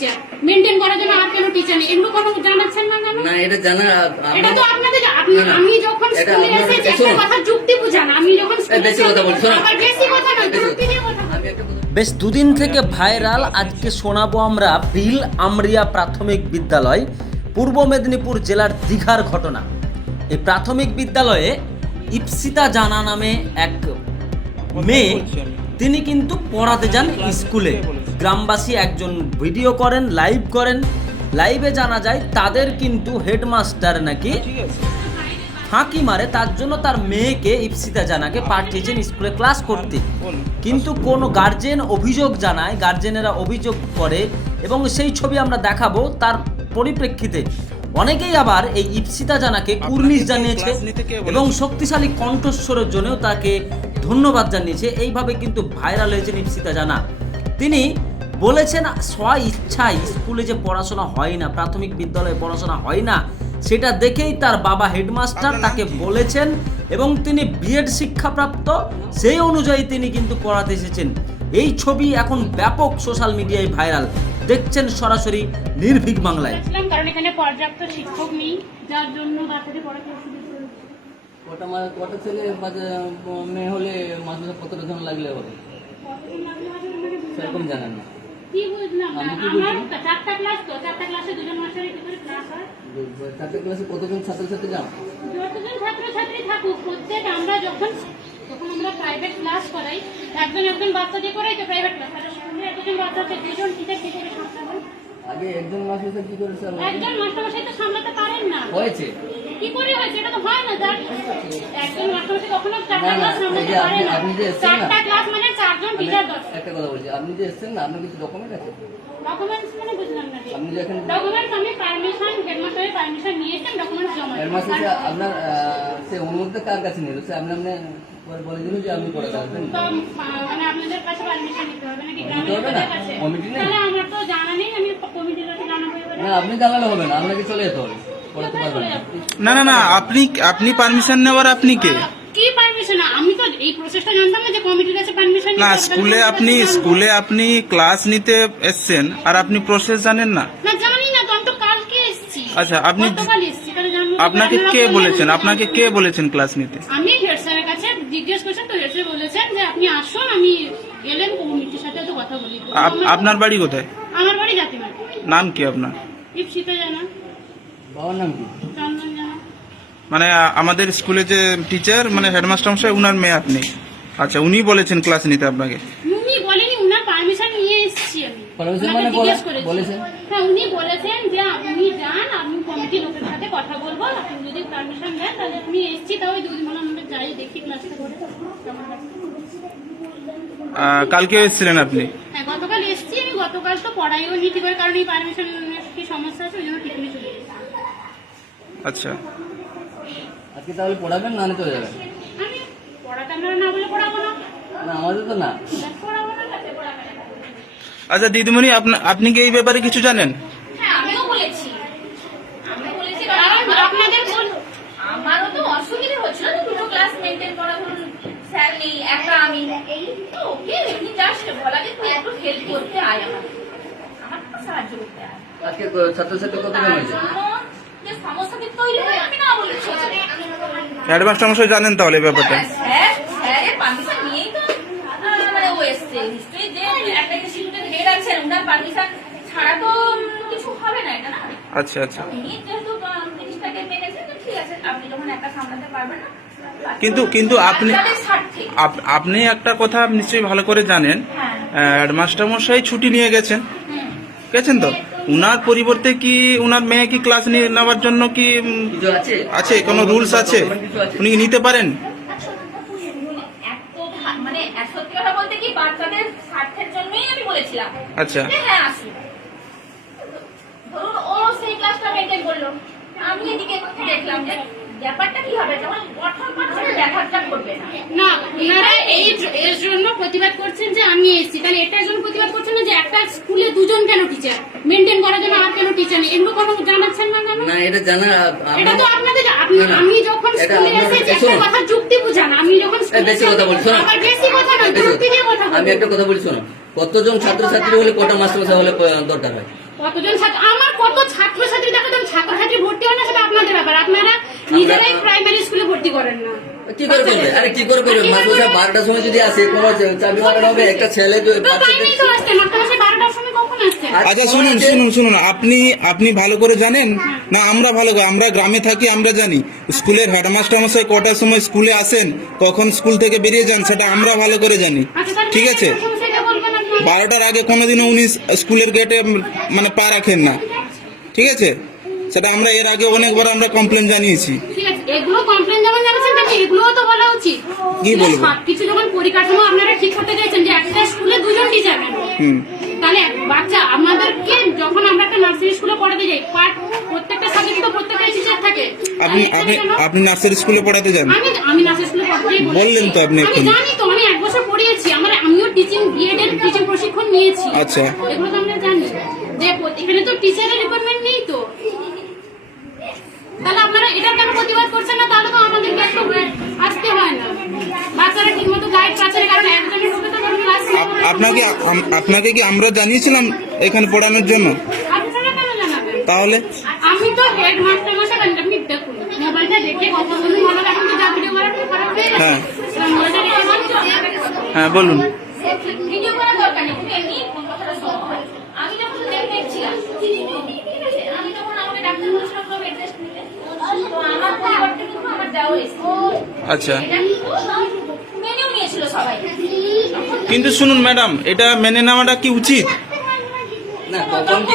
Teacher maintain করার জন্য আর কেন টিচার নেই। এগুলো কোনো জানাচ্ছেন না কেন? না এটা জানা এটা তো আপনাদের আপনি না, না। আমি যখন স্কুলে এসেছি একটা কথা যুক্তি বুঝান। আমি যখন বেশি কথা বলছো না। বেশি কথা না যুক্তি দিয়ে কথা আমি একটা কথা বেশ দুদিন থেকে ভাইরাল আজকে শোনাবো আমরা বিল আমরিয়া প্রাথমিক বিদ্যালয় পূর্ব মেদিনীপুর জেলার দীঘার ঘটনা। এই প্রাথমিক বিদ্যালয়ে ইপসিতা জানা নামে এক মেয়ে তিনি কিন্তু পড়াতে যান স্কুলে। গ্রামবাসী একজন ভিডিও করেন লাইভ করেন। লাইভে জানা যায় তাদের কিন্তু হেডমাস্টার নাকি ফাঁকি মারে তার জন্য তার মেয়েকে ইপসিতা জানাকে পাঠিয়েছেন স্কুলে ক্লাস করতে। কিন্তু কোনো গার্জেন অভিযোগ জানায় গার্জেনেরা অভিযোগ করে এবং সেই ছবি আমরা দেখাবো তার পরিপ্রেক্ষিতে। অনেকেই আবার এই ইপসিতা জানাকে কুর্নিশ জানিয়েছে এবং শক্তিশালী কণ্ঠস্বরের জন্যও তাকে ধন্যবাদ জানিয়েছে। এইভাবে কিন্তু ভাইরাল হয়েছেন ইপসিতা জানা। তিনি বলেছেন স্ব ইচ্ছায় স্কুলে যে পড়াশোনা হয় না প্রাথমিক বিদ্যালয়ে পড়াশোনা হয় না সেটা দেখেই তার বাবা হেডমাস্টার তাকে বলেছেন এবং তিনি বিএড শিক্ষাপ্রাপ্ত সেই অনুযায়ী তিনি কিন্তু পড়াতে এসেছেন। এই ছবি এখন ব্যাপক সোশ্যাল মিডিয়ায় ভাইরাল দেখছেন সরাসরি নির্ভীক বাংলায়। কারণ এখানে পর্যাপ্ত শিক্ষক নেই যার জন্য বাচ্চাদের পড়াতে কটা মা- কটা ছেলে বাচ্চা- মেয়ে হলে মাসে কতটা লাগলে হবে? কতদিন হবে সেরকম। জানেন না। কি বুঝলাম না আমার চারটা ক্লাস তো চারটা ক্লাসে দুজন মাস্টারের কি করে ক্লাস হয়। চারটে ক্লাসে কতজন ছাত্রছাত্রী যান যতজন ছাত্রছাত্রী থাকুক প্রত্যেক আমরা যখন যখন আমরা প্রাইভেট ক্লাস করাই একজন একজন বাচ্চা দিয়ে করাই তো প্রাইভেট ক্লাস আর স্কুলে একজন বাচ্চাকে দুজন টিচার কি করে সামলাবেন আগে একজন মাস এসে কি করে স্যার একজন মাস্টারমশাই তো সামলাতে পারেন না। হয়েছে। কি করে হয়েছে? এটা তো হয় না যার একজন মাস্টারমশাই কখনো চারটা ক্লাস সামলাতে পারে না। আপনি যে এসছেন না? চারটা ক্লাস মানে চারজন টিচার দশ। একটা কথা বলছি আপনি যে এসছেন না আপনার কিছু ডকুমেন্ট আছে? ডকুমেন্টস মানে বুঝলাম না আপনি যে এখানে ডকুমেন্টস আমি পারমিশন হেডমাস্টারের পারমিশন নিয়েছেন ডকুমেন্টস জমা মাসে আপনার সে অনুমতি কার কাছে নিল? সে আপনি আপনি পরে বলে দিল যে আপনি করে আসবেন মানে আপনাদের কাছে পারমিশন নিতে হবে নাকি? গ্রামের না? কাছে? কমিটি নেই? তাহলে আমার তো জানা নেই আমি কমিটির কাছে জানাব না আপনি জানালে হবে না আপনাকে চলে যেতে হবে। পড়াতে পারবেন না না না না আপনি আপনি পারমিশন নেওয়ার আপনি কে? কি পারমিশন আমি তো এই প্রসেসটা জানতাম না যে কমিটির কাছে পারমিশন না স্কুলে আপনি স্কুলে আপনি ক্লাস নিতে এসছেন আর আপনি প্রসেস জানেন না? না জানি না তো আমি তো কালকে এসেছি। আচ্ছা, আপনি-? আপনাকে কে বলেছেন? আপনাকে কে বলেছেন ক্লাস নিতে? আমি জিজ্ঞেস করেছেন তো এসে বলেছেন যে আপনি আসুন আমি গেলেন কমিটির সাথে তো কথা বলি। আপ- আপনার বাড়ি কোথায়? আমার বাড়ি জাতিমার নাম কি আপনার? ইপসিতে জানা। বাবার নাম কি? চন্দন জানা। মানে আ- আমাদের স্কুলে যে টিচার মানে হেডমাস্টার মশাই উনার মেয়ে আপনি। আচ্ছা উনি বলেছেন ক্লাস নিতে আপনাকে উনি বলেনি উনার পারমিশন নিয়ে ওনাকে মানে বলে- বলেছেন? হ্যাঁ উনি বলেছেন যে আপনি যান আমি কমিটির লোকের সাথে কথা বলব আপনি যদি পারমিশন দেন তাহলে আমি এসেছি তাও ওই দুদিন হলো আমাদের যাই দেখি ক্লাসটা করে। কালকে এসেছিলেন আপনি? হ্যাঁ গতকাল এসেছি আমি গতকাল তো পড়াইও নি কারণ এই পারমিশন কি সমস্যা আছে ওই জন্য টিফিনে চলে আচ্ছা। আজকে তাহলে পড়াবেন না চলে যাবেন? আমি পড়াতে আমরা না বলে পড়াবো না। না আমাদের তো না। না না। আচ্ছা দিদিমণি আপনা- আপনি কি এই ব্যাপারে কিছু জানেন? হ্যাঁ আজকে ছাত্রছাত্রী হয় না বলেছি? হেডমাস্টার মশাই জানেন তাহলে এই ব্যাপারটা হ্যাঁ, স্যার স্যারের পারমিশন নিয়েই তো আহ, মানে ও এসছে নিশ্চয়ই যে একটা ইনস্টিটিউটের হেড আছেন ওনার পারমিশন ছাড়া তো কিছু হবে না এটা না? আচ্ছা আচ্ছা। তিনি যেহেতু জিনিসটাকে মেনেছেন ঠিক আছে আপনি যখন একা সামলাতে পারবেন না। কিন্তু কিন্তু আপনি আপ- আপনি একটা কথা নিশ্চয়ই ভালো করে জানেন হ্যাঁ। হেডমাস্টার মশাই ছুটি নিয়ে গেছেন। গেছেন তো? উনার পরিবর্তে কি উনার মেয়ে কি ক্লাস নিয়ে নেওয়ার জন্য কি আছে? আছে কোনো রুলস আছে? আছে? উনি কি নিতে পারেন এক তো ভা- মানে এক সত্যি কথা বলতে কি বাচ্চাদের স্বার্থের বলেছিলাম আচ্ছা। যে হ্যাঁ আসি। ধরুন ও সেই ক্লাসটা মেনটেন করল। আমি এদিকে দেখলাম যে ব্যাপারটা কি হবে? যখন গঠন ব্যাপারটা করবে না। না ওনারা এই এর জন্য প্রতিবাদ করছেন যে আমি এসেছি। তাহলে এটার জন্য প্রতিবাদ করছেন একটা স্কুলে দুজন কেন টিচার মেনটেন করার জন্য আর কেন টিচার নেই? এগুলো কোনো জানাচ্ছেন না কেন? না এটা জানা এটা তো আপনাদের আপনি না, না। আমি যখন স্কুলে এসেছি একটা কথা যুক্তি বুঝান। আমি যখন স্কুলে বেশি কথা বলছো না বেশি কথা না যুক্তি দিয়ে কথা। আমি একটা কথা বলি শোনো কতজন ছাত্রছাত্রী হলে কটা মাস্টার মশাই হলে দরকার হয়? কতজন ছাত্র আমার কত ছাত্র ছাত্রী দেখো ছাত্রছাত্রী ভর্তি হয় না সেটা আপনাদের ব্যাপার। আপনারা নিজেরাই প্রাইমারি স্কুলে ভর্তি করেন না। কি করে করবে আরে কি করে করবে সাহেব বারোটার সময় যদি আসে কোনো চাবি মারানো হবে একটা ছেলে আসছেন আচ্ছা শুনুন শুনুন শুনুন। আপনি আপনি ভালো করে জানেন? না আমরা ভালো করে আমরা গ্রামে থাকি আমরা জানি। স্কুলের হেডমাস্টার মশাই কটার সময় স্কুলে আসেন? কখন স্কুল থেকে বেরিয়ে যান? সেটা আমরা ভালো করে জানি। আচ্ছা ঠিক আছে? বারোটার আগে কোনোদিনও উনি স্কুলের গেটে মানে পা রাখেন না। ঠিক আছে? সেটা আমরা এর আগে অনেকবার আমরা কমপ্লেন জানিয়েছি। এগুলো কমপ্লেন যখন জানাচ্ছেন তাহলে এগুলোও তো বলা উচিত। কি বলব? কিছু যখন পরিকাঠামো আপনারা ঠিক করতে চাইছেন যে একটা স্কুলে দুজন টিচার হুম। তাহলে বাচ্চা আমাদেরকে যখন আমরা একটা নার্সারি স্কুলে পড়াতে যাই পার প্রত্যেকটা সাবজেক্ট তো প্রত্যেকটা টিচার থাকে। আপনি আপনি আপনি নার্সারি স্কুলে পড়াতে যান? আমি আমি নার্সারি স্কুলে বলেছি। বললেন তো আপনি আমি জানি তো আমি এক বছর পড়িয়েছি। আমার আমিও টিচিং বিএড এর টিচিং প্রশিক্ষণ নিয়েছি। আচ্ছা। এগুলো তো আমরা জানি। যে এখানে তো টিচারের রিকোয়ারমেন্ট নেই তো। তাহলে আপনারা এটার কেন প্রতিবাদ করছেন না? তাহলে তো আমাদেরকে একটু আসতে হয় না। বাচ্চারা ঠিক গাইড পাচ্ছে কারণ একজনের ঢুকে তো কোনো ক্লাস আপ- আপনাকে আপনাকে কি আমরা জানিয়েছিলাম এখানে পড়ানোর জন্য? তাহলে? আমি তো হেড মশাই আপনি দেখুন মোবাইলটা দেখে কথা বলুন মনে রাখুন যে যা ভিডিও খারাপ হয়ে গেছে। হ্যাঁ। হ্যাঁ বলুন। ভিডিও করার দরকার নেই তুমি এমনি ফোন কথাটা শোনো আমি যখন দেখে দেখছিলাম আমি যখন আমাকে ডাক্তার বলেছিল কোনো বেড রেস্ট নিতে তো আমার পরিবারটা কিন্তু আমার যাও এসেছে আচ্ছা। কিন্তু মেনেও নিয়েছিল সবাই কিন্তু শুনুন ম্যাডাম এটা মেনে নেওয়াটা কি উচিত? না কখন কি